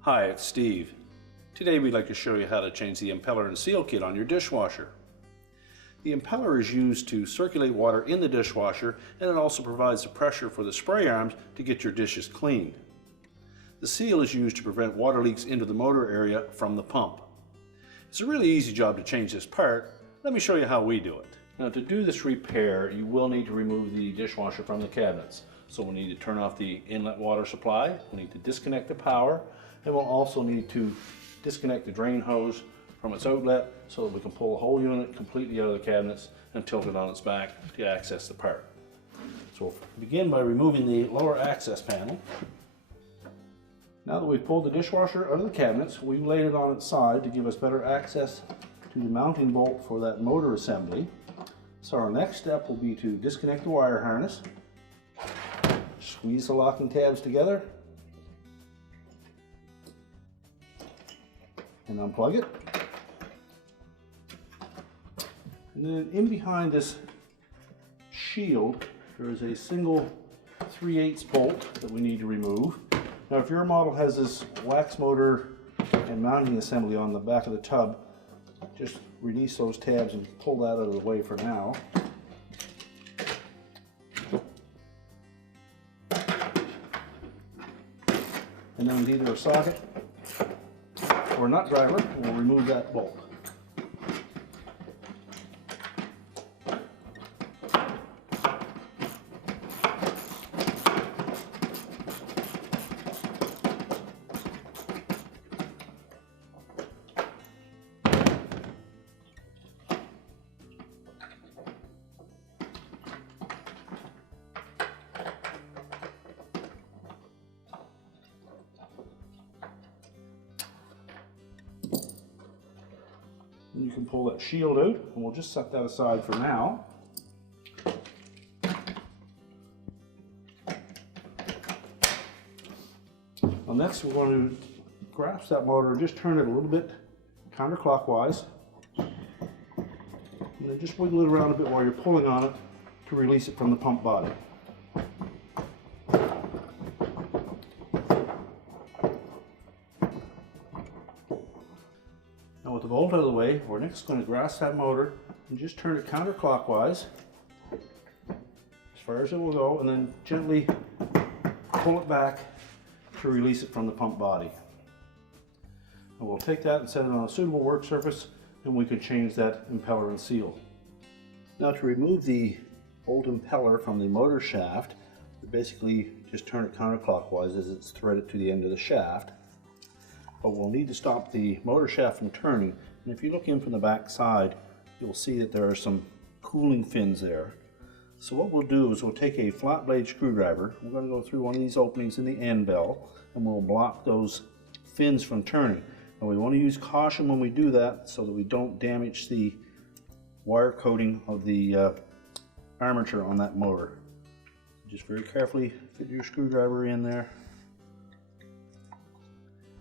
Hi, it's Steve. Today we'd like to show you how to change the impeller and seal kit on your dishwasher. The impeller is used to circulate water in the dishwasher, and it also provides the pressure for the spray arms to get your dishes cleaned. The seal is used to prevent water leaks into the motor area from the pump. It's a really easy job to change this part. Let me show you how we do it. Now, to do this repair, you will need to remove the dishwasher from the cabinets. So we'll need to turn off the inlet water supply, we'll need to disconnect the power, and we'll also need to disconnect the drain hose from its outlet so that we can pull the whole unit completely out of the cabinets and tilt it on its back to access the part. So we'll begin by removing the lower access panel. Now that we've pulled the dishwasher out of the cabinets, we've laid it on its side to give us better access to the mounting bolt for that motor assembly. So our next step will be to disconnect the wire harness, squeeze the locking tabs together, and unplug it. And then in behind this shield, there is a single 3/8 bolt that we need to remove. Now, if your model has this wax motor and mounting assembly on the back of the tub, just release those tabs and pull that out of the way for now. And then with either a socket or a nut driver, we'll remove that bolt. And you can pull that shield out, and we'll just set that aside for now. Well, next we're going to grasp that motor and just turn it a little bit counterclockwise. And then just wiggle it around a bit while you're pulling on it to release it from the pump body. Now with the bolt out of the way, we're next going to grasp that motor and just turn it counterclockwise as far as it will go, and then gently pull it back to release it from the pump body. And we'll take that and set it on a suitable work surface, and we can change that impeller and seal. Now, to remove the old impeller from the motor shaft, we basically just turn it counterclockwise as it's threaded to the end of the shaft. But we'll need to stop the motor shaft from turning, and if you look in from the back side, you'll see that there are some cooling fins there. So what we'll do is we'll take a flat blade screwdriver, we're going to go through one of these openings in the end bell, and we'll block those fins from turning. And we want to use caution when we do that so that we don't damage the wire coating of the armature on that motor. Just very carefully fit your screwdriver in there.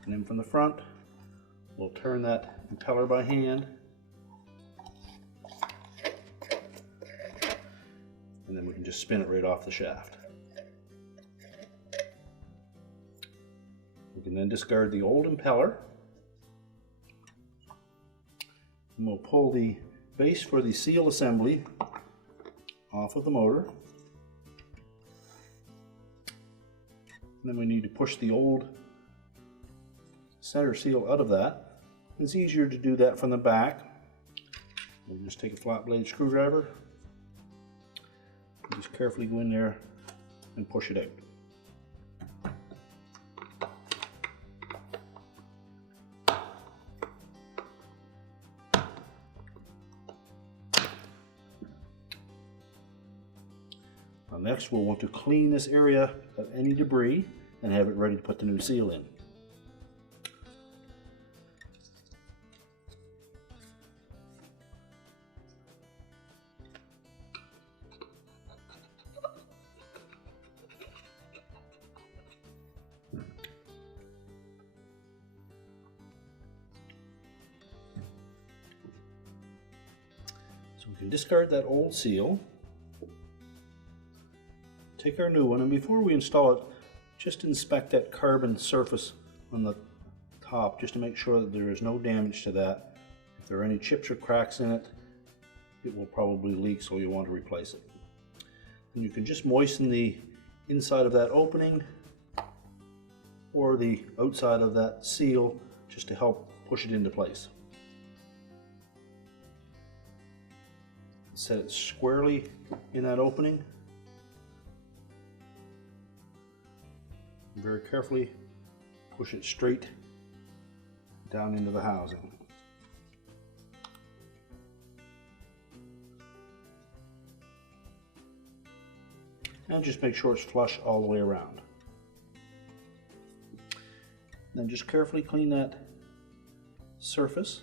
And then from the front, we'll turn that impeller by hand. And then we can just spin it right off the shaft. We can then discard the old impeller. And we'll pull the base for the seal assembly off of the motor. And then we need to push the old center seal out of that. It's easier to do that from the back. We'll just take a flat blade screwdriver, and just carefully go in there and push it out. Now next we'll want to clean this area of any debris and have it ready to put the new seal in. So We can discard that old seal, take our new one, and before we install it, just inspect that carbon surface on the top just to make sure that there is no damage to that. If there are any chips or cracks in it, it will probably leak, so you want to replace it. And you can just moisten the inside of that opening or the outside of that seal just to help push it into place. Set it squarely in that opening. Very carefully push it straight down into the housing. And just make sure it's flush all the way around. Then just carefully clean that surface.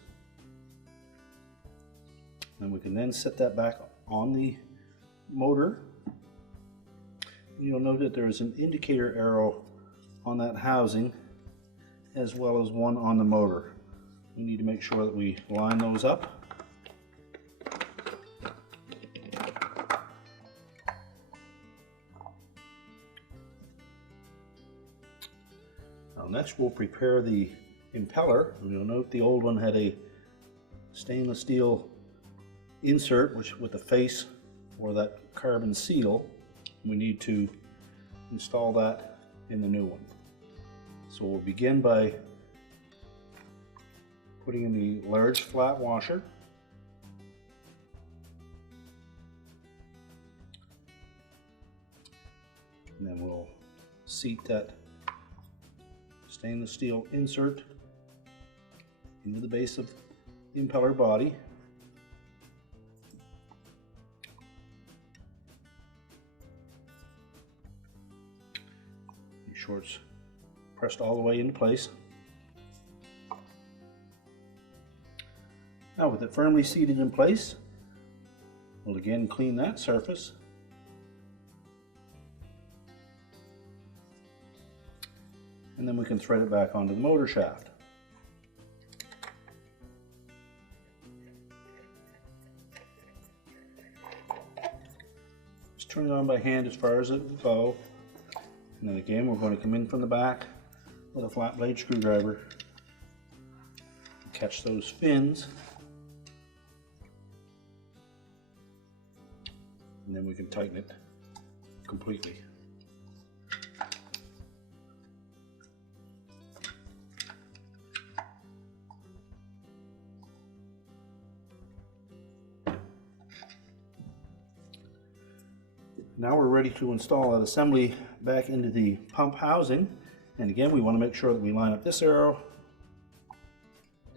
And we can then set that back on the motor. You'll note that there is an indicator arrow on that housing as well as one on the motor. We need to make sure that we line those up. Now next we'll prepare the impeller. You'll note the old one had a stainless steel insert with the face or that carbon seal. We need to install that in the new one. So we'll begin by putting in the large flat washer. And then we'll seat that stainless steel insert into the base of the impeller body. Make sure it's pressed all the way into place. Now with it firmly seated in place, we'll again clean that surface. And then we can thread it back onto the motor shaft. Just turn it on by hand as far as it will go. And then again, we're going to come in from the back with a flat blade screwdriver. Catch those fins. And then we can tighten it completely. Now we're ready to install that assembly back into the pump housing. And again, we want to make sure that we line up this arrow,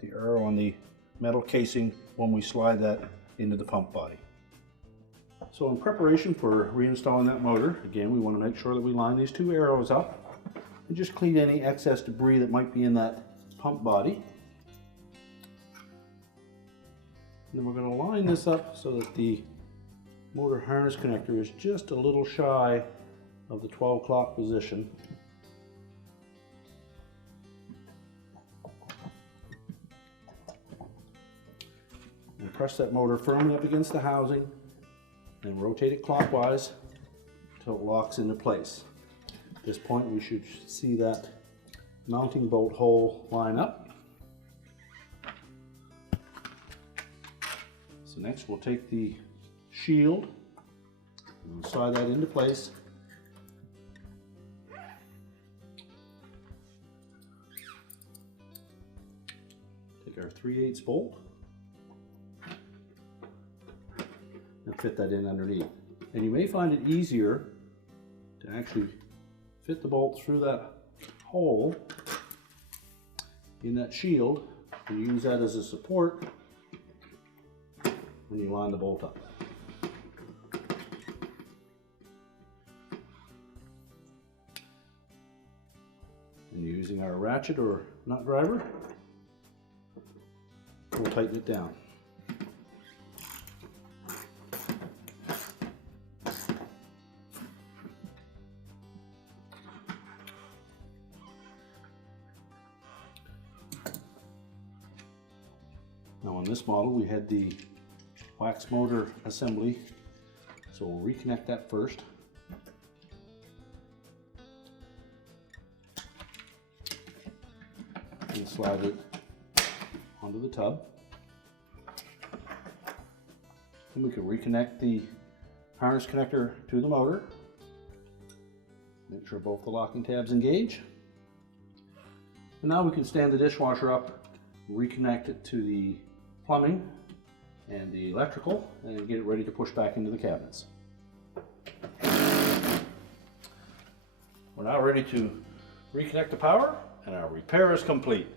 the arrow on the metal casing when we slide that into the pump body. So in preparation for reinstalling that motor, again, we want to make sure that we line these two arrows up and just clean any excess debris that might be in that pump body. And then we're going to line this up so that the motor harness connector is just a little shy of the 12 o'clock position. And press that motor firmly up against the housing and rotate it clockwise until it locks into place. At this point we should see that mounting bolt hole line up. So next we'll take the shield and slide that into place. Take our 3/8 bolt and fit that in underneath. And you may find it easier to actually fit the bolt through that hole in that shield and use that as a support when you line the bolt up. And using our ratchet or nut driver, we'll tighten it down. Now on this model we had the wax motor assembly. So we'll reconnect that first. And slide it onto the tub. And we can reconnect the harness connector to the motor. Make sure both the locking tabs engage. And now we can stand the dishwasher up, reconnect it to the plumbing and the electrical, and get it ready to push back into the cabinets. We're now ready to reconnect the power, and our repair is complete.